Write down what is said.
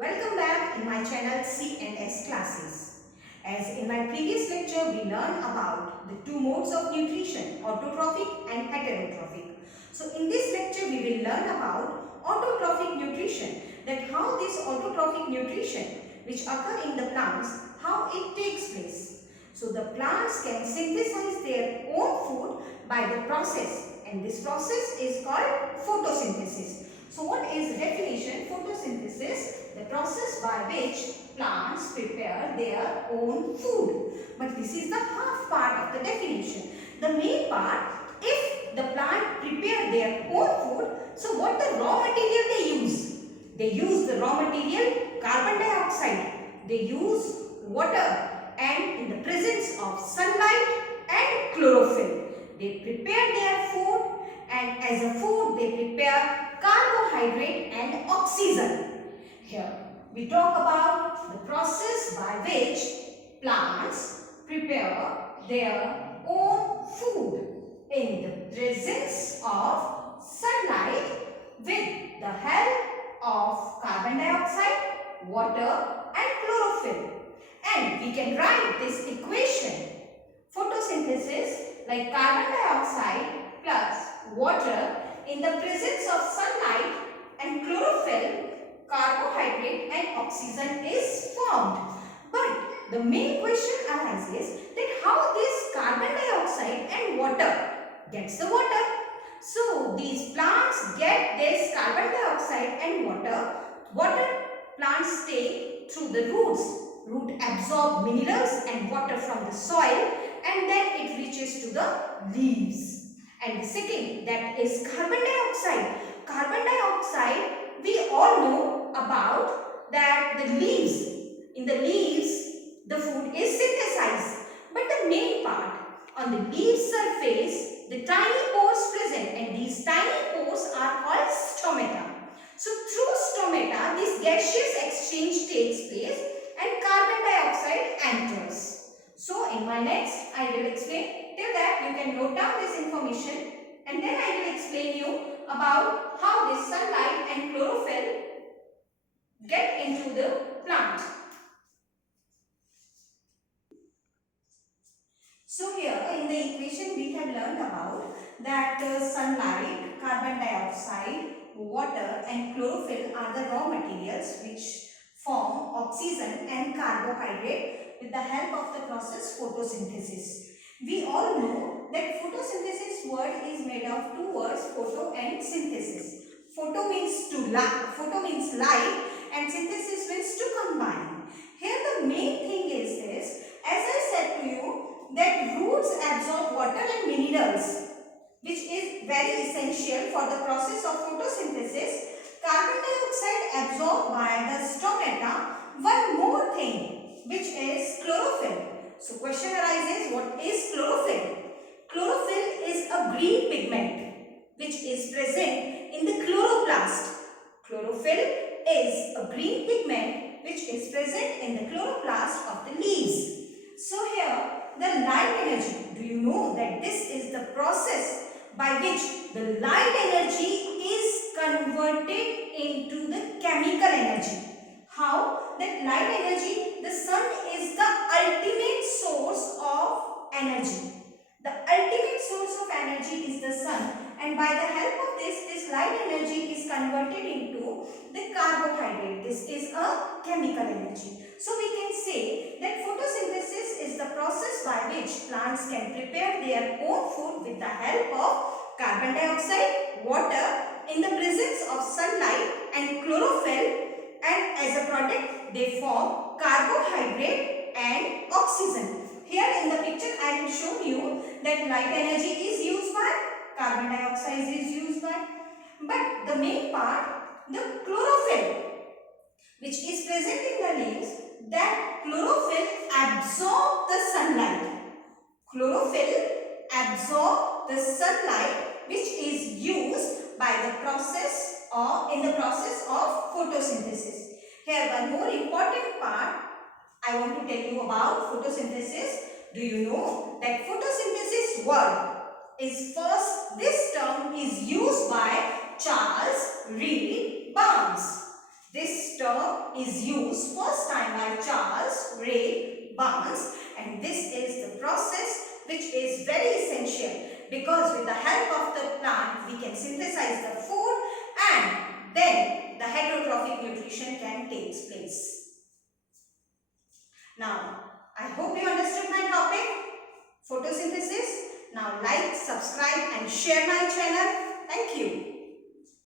Welcome back in my channel C and S classes. As in my previous lecture, we learned about the two modes of nutrition, autotrophic and heterotrophic. So in this lecture, we will learn about autotrophic nutrition, that how this autotrophic nutrition which occur in the plants, how it takes place. So the plants can synthesize their own food by the process, and this process is called photosynthesis. So what is the definition? Photosynthesis, the process by which plants prepare their own food. But this is the half part of the definition. The main part, if the plant prepare their own food, so what the raw material they use? They use the raw material carbon dioxide. They use water and in the presence of sunlight and chlorophyll. They prepare their food, and as a food they prepare carbohydrate and oxygen. Here we talk about the process by which plants prepare their own food in the presence of sunlight with the help of carbon dioxide, water and chlorophyll. And we can write this equation. Photosynthesis like carbon dioxide plus water in the presence of sunlight and chlorophyll, carbohydrate and oxygen is formed. But the main question arises that how this carbon dioxide and water gets the water. So these plants get this carbon dioxide and water. Water plants take through the roots. Root absorb minerals and water from the soil, and then it reaches to the leaves. And the second, that is carbon dioxide. Carbon dioxide, we all know about that the leaves, in the leaves the food is synthesized. But the main part, on the leaf surface, the tiny pores present, and these tiny pores are called stomata. So through stomata, this gaseous exchange takes place and carbon dioxide enters. So in my next, I will explain. Till that, you can note down this information, and then I will explain you about how this sunlight and chlorophyll get into the plant. So here in the equation we have learned about that sunlight, carbon dioxide, water and chlorophyll are the raw materials which form oxygen and carbohydrate with the help of the process photosynthesis. We all know that photosynthesis word is made of two words, photo and synthesis. Photo means light and synthesis means to combine. Here the main thing is this, as I said to you, that roots absorb water and minerals, which is very essential for the process of photosynthesis. Carbon dioxide absorbed by the stomata. One more thing, which is chlorophyll. So question arises, what is chlorophyll? Chlorophyll is a green pigment which is present in the chloroplast. Chlorophyll is a green pigment which is present in the chloroplast of the leaves. So here the light energy, do you know that this is the process by which the light energy is converted into the chemical energy? How? That light energy, the sun is the ultimate source of energy. The ultimate source of energy is the sun, and by the help of this light energy is converted into the carbohydrate. This is a chemical energy. So we can say that photosynthesis is the process by which plants can prepare their own food with the help of carbon dioxide, water in the presence of sunlight and chlorophyll, and as a product they form carbohydrate and oxygen. Here in the picture I have shown you that light energy is used by, carbon dioxide is used by, but the main part, the chlorophyll which is present in the leaves, that chlorophyll absorb the sunlight. Chlorophyll absorb the sunlight which is used by the process or in the process of photosynthesis. Here one more important part I want to tell you about photosynthesis. Do you know that photosynthesis word is this term is used by Charles Reed Barnes. This term is used first time by Charles Ray Barnes, and this is the process which is very essential because with the help of the plant we can synthesize the food and then the heterotrophic nutrition can take place. Now, I hope you understood my topic, photosynthesis. Now like, subscribe and share my channel. Thank you.